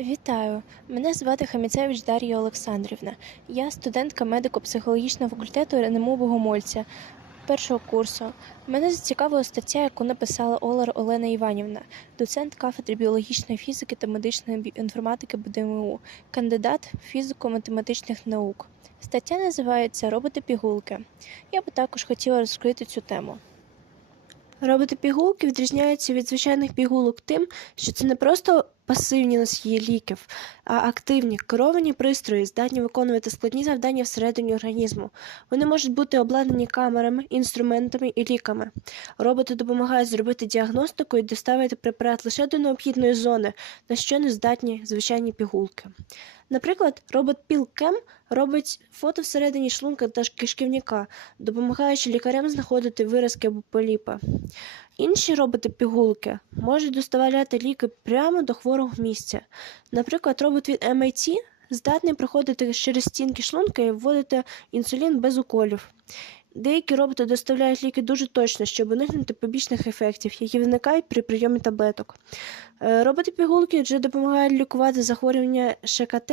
Вітаю! Мене звати Хаміцевич Дар'я Олександрівна. Я студентка медико-психологічного факультету РНМУ Богомольця першого курсу. Мене зацікавила стаття, яку написала Олар Олена Іванівна, доцент кафедри біологічної фізики та медичної інформатики БДМУ, кандидат фізико-математичних наук. Стаття називається Роботи пігулки. Я би також хотіла розкрити цю тему. Роботи пігулки відрізняються від звичайних пігулок тим, що це не просто пасивні носії ліків, а активні керовані пристрої, здатні виконувати складні завдання всередині організму. Вони можуть бути обладнані камерами, інструментами і ліками. Роботи допомагають зробити діагностику і доставити препарат лише до необхідної зони, на що не здатні звичайні пігулки. Наприклад, робот PillCam робить фото всередині шлунка та кишківника, допомагаючи лікарям знаходити виразки або поліпи. Інші роботи-пігулки можуть доставляти ліки прямо до хворого місця. Наприклад, робот від MIT здатний проходити через стінки шлунка і вводити інсулін без уколів. Деякі роботи доставляють ліки дуже точно, щоб уникнути побічних ефектів, які виникають при прийомі таблеток. Е, Роботи-пігулки вже допомагають лікувати захворювання ШКТ,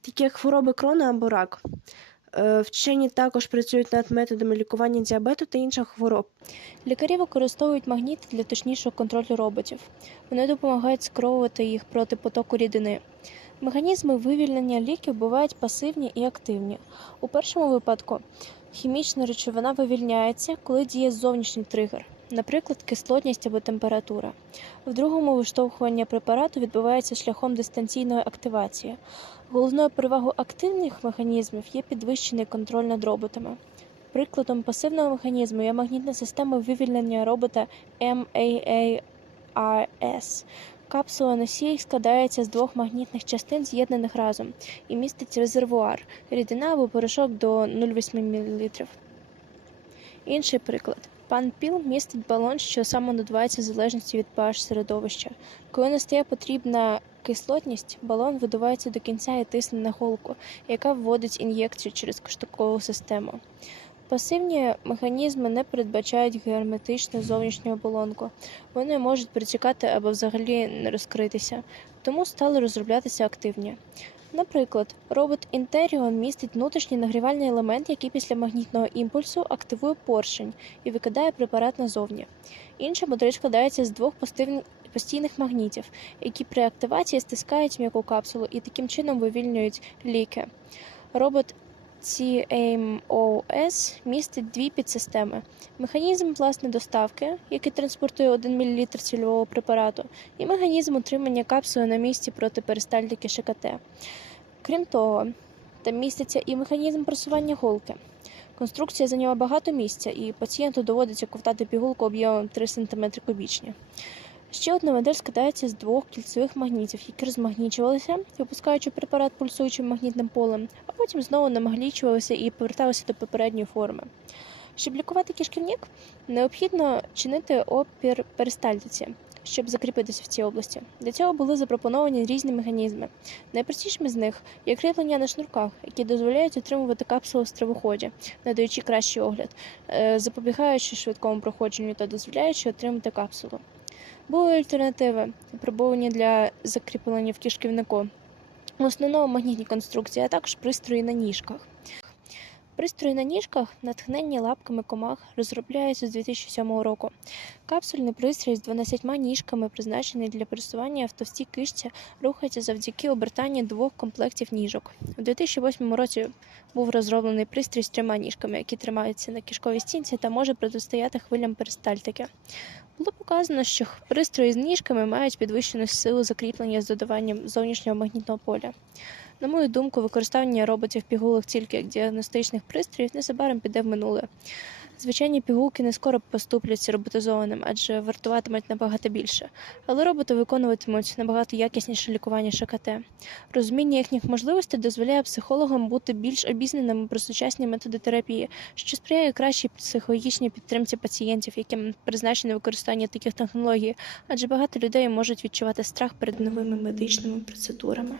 такі як хвороби крона або рак. Е, Вчені також працюють над методами лікування діабету та інших хвороб. Лікарі використовують магніти для точнішого контролю роботів. Вони допомагають скровувати їх проти потоку рідини. Механізми вивільнення ліків бувають пасивні і активні. У першому випадку хімічна речовина вивільняється, коли діє зовнішній тригер, наприклад, кислотність або температура. В другому виштовхування препарату відбувається шляхом дистанційної активації. Головною перевагою активних механізмів є підвищений контроль над роботами. Прикладом пасивного механізму є магнітна система вивільнення робота MAARS. Капсула носій складається з двох магнітних частин, з'єднаних разом, і містить резервуар, рідина або порошок до 0,8 мл. Інший приклад. Пан Піл містить балон, що самонадувається в залежності від pH середовища. Коли настає потрібна кислотність, балон видувається до кінця і тисне на голку, яка вводить ін'єкцію через коштокову систему. Пасивні механізми не передбачають герметичну зовнішню оболонку. Вони можуть притікати або взагалі не розкритися, тому стали розроблятися активні. Наприклад, робот Interion містить внутрішній нагрівальний елемент, який після магнітного імпульсу активує поршень і викидає препарат назовні. Інша модель складається з двох постійних- магнітів, які при активації стискають м'яку капсулу і таким чином вивільнюють ліки. Робот CMOS містить дві підсистеми. Механізм власне доставки, який транспортує 1 мл цільового препарату, і механізм утримання капсули на місці проти перистальтики ШКТ. Крім того, там міститься і механізм просування голки. Конструкція зайняла багато місця, і пацієнту доводиться ковтати пігулку об'ємом 3 см кубічні. Ще одна модель складається з двох кільцевих магнітів, які розмагнічувалися, випускаючи препарат пульсуючим магнітним полем, а потім знову намагнічувалися і поверталися до попередньої форми. Щоб лікувати кишківник, необхідно чинити опір перистальтиці, щоб закріпитися в цій області. Для цього були запропоновані різні механізми. Найпростішими з них є кріплення на шнурках, які дозволяють утримувати капсулу в стравоході, надаючи кращий огляд, е, запобігаючи швидкому проходженню та дозволяючи отримати капсулу. Були альтернативи, випробовані для закріплення в кишківнику. В основному магнітні конструкції, а також пристрої на ніжках. Пристрої на ніжках, натхненні лапками комах, розробляються з 2007 року. Капсульний пристрій з 12 ніжками, призначений для пересування в товстій кишці, рухається завдяки обертанню двох комплектів ніжок. У 2008 році був розроблений пристрій з трьома ніжками, які тримаються на кишковій стінці та може протистояти хвилям перистальтики. Було показано, що пристрої з ніжками мають підвищену силу закріплення з додаванням зовнішнього магнітного поля. На мою думку, використання роботів пігулок тільки як діагностичних пристроїв незабаром піде в минуле. Звичайні пігулки не скоро поступляться роботизованим, адже вартуватимуть набагато більше, але роботи виконуватимуть набагато якісніше лікування ШКТ. Розуміння їхніх можливостей дозволяє психологам бути більш обізнаними про сучасні методи терапії, що сприяє кращій психологічній підтримці пацієнтів, яким призначене використання таких технологій, адже багато людей можуть відчувати страх перед новими медичними процедурами.